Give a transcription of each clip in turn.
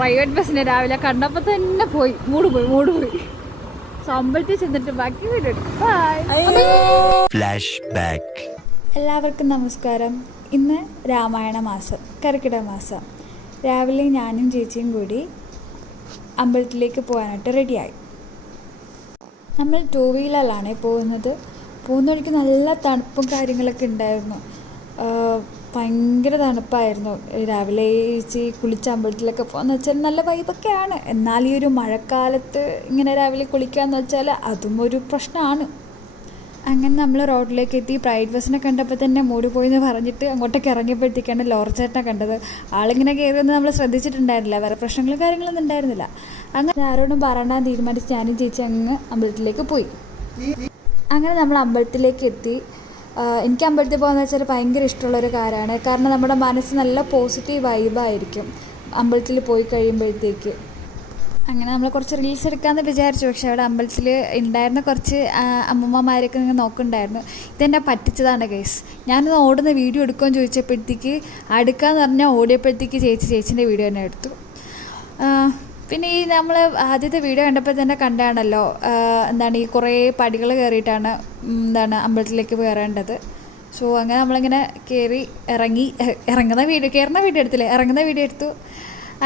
Private ബസ്സിനെ രാവിലെ കണ്ടപ്പോൾ തന്നെ പോയി മൂട് പോയി. സോ അമ്പലത്തിൽ ചെന്നിട്ട് ബാക്കി വീഡിയോ എല്ലാവർക്കും നമസ്കാരം. ഇന്ന് രാമായണ മാസം, കർക്കിടക മാസം. രാവിലെ ഞാനും ചേച്ചിയും കൂടി അമ്പലത്തിലേക്ക് പോകാനായിട്ട് റെഡിയായി. നമ്മൾ 2 വീലറിലാണ് പോകുന്നത്. പോകുന്ന വഴിക്ക് നല്ല തണുപ്പും കാര്യങ്ങളൊക്കെ ഉണ്ടായിരുന്നു. ഭയങ്കര തണുപ്പായിരുന്നു. രാവിലെ ചേച്ചി കുളിച്ച അമ്പലത്തിലൊക്കെ പോകുകയെന്ന് വെച്ചാൽ നല്ല വൈബൊക്കെയാണ്. എന്നാൽ ഈ ഒരു മഴക്കാലത്ത് ഇങ്ങനെ രാവിലെ കുളിക്കാമെന്ന് വെച്ചാൽ അതും ഒരു പ്രശ്നമാണ്. അങ്ങനെ നമ്മൾ റോഡിലേക്ക് എത്തി. പ്രൈവറ്റ് ബസ്സിനെ കണ്ടപ്പോൾ തന്നെ മൂടി പോയി എന്ന് പറഞ്ഞിട്ട് അങ്ങോട്ടേക്ക് ഇറങ്ങിയപ്പോഴത്തേക്കാണ് ലോറിച്ചേട്ടനെ കണ്ടത്. ആളിങ്ങനെ കയറിയൊന്നും നമ്മൾ ശ്രദ്ധിച്ചിട്ടുണ്ടായിരുന്നില്ല. വേറെ പ്രശ്നങ്ങളും കാര്യങ്ങളൊന്നും ഉണ്ടായിരുന്നില്ല. അങ്ങനെ ആരോടും പറയണ്ടാൻ തീരുമാനിച്ച് ഞാനും ചേച്ചി അങ്ങ് അമ്പലത്തിലേക്ക് പോയി. അങ്ങനെ നമ്മൾ അമ്പലത്തിലേക്ക് എത്തി. എനിക്ക് അമ്പലത്തിൽ പോകുന്നത് വെച്ചാൽ ഭയങ്കര ഇഷ്ടമുള്ളൊരു കാര്യമാണ്. കാരണം നമ്മുടെ മനസ്സ് നല്ല പോസിറ്റീവ് വൈബായിരിക്കും അമ്പലത്തിൽ പോയി കഴിയുമ്പോഴത്തേക്ക്. അങ്ങനെ നമ്മൾ കുറച്ച് റീൽസ് എടുക്കാമെന്ന് വിചാരിച്ചു. പക്ഷേ അവിടെ അമ്പലത്തിൽ ഉണ്ടായിരുന്ന കുറച്ച് അമ്മൂമ്മമാരൊക്കെ ഇങ്ങനെ നോക്കുന്നുണ്ടായിരുന്നു. ഇതെന്നെ പറ്റിച്ചതാണ് ഗൈസ്. ഞാനൊന്ന് ഓടുന്ന വീഡിയോ എടുക്കുമെന്ന് ചോദിച്ചപ്പോഴത്തേക്ക് അടുക്കാന്ന് പറഞ്ഞാൽ ഓടിയപ്പോഴത്തേക്ക് ചേച്ചീൻ്റെ വീഡിയോ തന്നെ എടുത്തു. പിന്നെ ഈ നമ്മൾ ആദ്യത്തെ വീഡിയോ കണ്ടപ്പോൾ തന്നെ കണ്ടാണല്ലോ ഈ കുറേ പടികൾ കയറിയിട്ടാണ് അമ്പലത്തിലേക്ക് കയറേണ്ടത്. സോ അങ്ങനെ നമ്മളിങ്ങനെ കയറുന്ന വീഡിയോ എടുത്തു.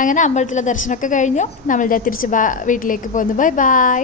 അങ്ങനെ അമ്പലത്തിലെ ദർശനമൊക്കെ കഴിഞ്ഞു. നമ്മളുടെ തിരിച്ച് വീട്ടിലേക്ക് പോകുന്നു. ബൈ.